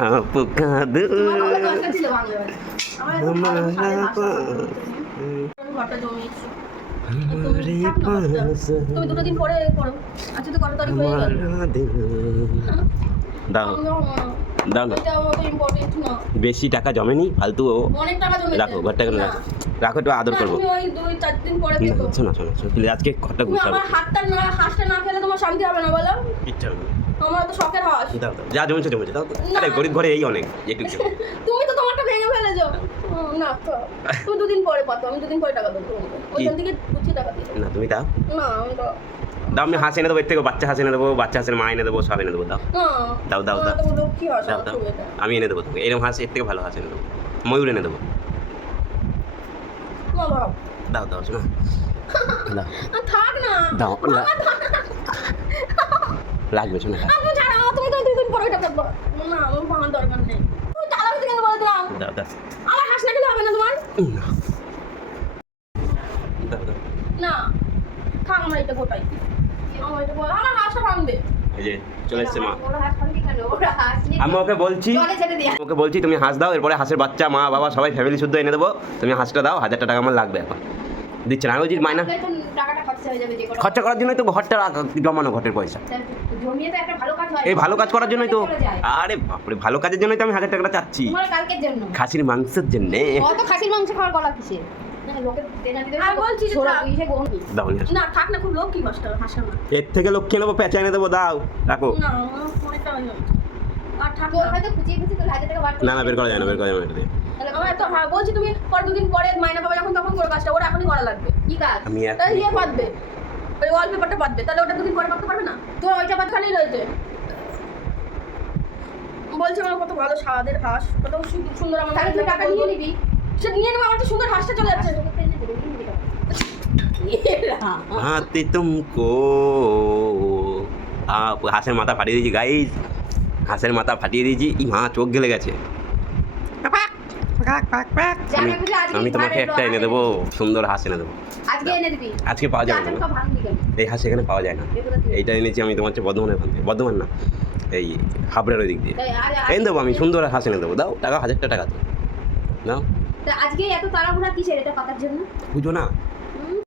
আপকাদু তুমি দুটো দিন পরে করো। আচ্ছা তো কত তারিখ হয়ে গেল? দাও দাও না, ইম্পর্টেন্ট না। বেশি টাকা জমেনি ফালতু। অনেক টাকা জমেছে। রাখো ঘরটা কেন রাখো, রাখো একটু আদর করবো। তুমি ওই 2-4 দিন পরে দেখো। শোনো শোনো শোনো, প্লিজ আজকে ঘরটা তুমি গুছাবো। আমার হাঁসটা না খেলে তোমার শান্তি হবে না বলো? ইচ্ছা হবে না। আমার তো শখের হাঁস। দাও দাও, যা জমেছে জমেছে দাও তো। না। আরে গরিব ঘরে এই অনেক যেটুকু তুমি তো তোমারটা ভেঙে ফেলেছো। না তো তুমি 2 দিন পরে পাতো, আমি 2 দিন পরে টাকা দেবো তোমাকে। ওইখান থেকে কিছু টাকা দিও। না তুমি দাও না আমি তো দাও, আমি হাঁস এনে দেবো, এর থেকে বাচ্চা হাঁস এনে দেবো, বাচ্চা হাঁসের মা এনে দেবো, সব এনে দেবো। দাও দাও দাও দাও তো কি হাঁস দাও দাও, আমি এনে দেবো তোকে এরকম হাঁস, এর থেকে ভালো হাঁস এনে দেবো, ময়ূর এনে দেবো। মা ভাব দাও দাও শোনো দাও থাক না। দাও লাগবে শোনো। আপনি ছাড়া তুমি তো 2 দিন পরে টাকা দেবো। না আমার ভাঙার দরকার নেই। তুমি চালাবে কেন বলে দিলাম? দাও দাও আমার হাঁস না খেলে হবে না তোমার? দাও দাও। না থাক না, এটা গোটাই আমার এটা বল, আমার হাঁসটা ভাঙবে। এই যে চলে এসছে মা। ওরা হাঁস ভাঙবে কেন? ওরা হাঁস নিয়ে আমি ওকে বলছি, জলে ছেড়ে দিয়া। ওকে বলছি তুমি হাঁস দাও, এরপরে হাঁসের বাচ্চা মা বাবা সবাই ফ্যামিলি শুদ্ধ এনে দেবো, তুমি হাঁসটা দাও, 1000 টাকা আমার লাগবে এখন। দিচ্ছে না, আমি বলছি মাইনা টাকাটা খরচা হয়ে যাবে যে কোনো। খরচা করার জন্যই তো ঘরটা জমানো, ঘরের পয়সা। জমিয়ে তো একটা ভালো কাজ হয়। এই ভালো কাজ করার জন্যই তো, চলে যায়। আরে বাপরে ভালো কাজের জন্যই তো আমি 1000 টাকাটা চাচ্ছি, তোমার কালকের জন্য। খাসির মাংসের জন্য। কত খাসির মাংস খাওয়ার গলা কিসে? না লোকে দেনা দিতে আমি বলছি যে থাক। দাও নিয়ে আসো। না থাক না, খুব লোক কি কষ্ট হাসা না। এর থেকে লক্ষ্যে নেবো, পেঁচা এনে দেবো, দাও রাখো। না অনেক টাকা হয়ে যাচ্ছে। আর থাক না। হয়তো খুঁচিয়ে খুঁচিয়ে তো 1000 টাকা বার করে। না না বের করা যায় না, বের করা যায় না এটা দিয়ে। তাহলে আমার তো হ্যাঁ বলছি তুমি পর 2 দিন পরে মাইনা পাবে যখন তখন করো কাজটা, ওটা এখনই করা লাগবে। কি কাজ? আমি এখন তাই ইয়ে পাতবে, ওই ওয়ালপেপারটা পাতবে, তাহলে ওটা 2 দিন পরে করতে পারবে না তো? ওইটা পাতখানেই রয়েছে। বলছি আমার কত ভালো স্বাদের হাঁস, কত সুন্দর। আমার তাহলে তুই টাকা নিয়ে নিবি। সে নিয়ে নেবো, আমার তো সুন্দর হাঁসটা চলে যাচ্ছে। হাতে তুমকো হাঁসের মাথা ফাটিয়ে দিয়েছি গাইস, হাঁসের মাথা ফাটিয়ে দিয়েছি। ই মা চোখ গেলে গেছে। আমি তোমাকে একটা এনে দেবো, সুন্দর হাঁস এনে দেবো। আজকে এনে দিবি? আজকে পাওয়া যাবে না, এই হাঁস এখানে পাওয়া যায় না। এইটা এনেছি আমি তোমার হচ্ছে বর্ধমানের ওখান থেকে, বর্ধমান না এই হাবড়ার ওই দিক দিয়ে এনে দেবো আমি, সুন্দর হাঁস এনে দেবো। দাও টাকা, 1000 টাকা তো দাও। আজকে এত তাড়াহুড়া কিসের এটা পাতার জন্য? বুঝো না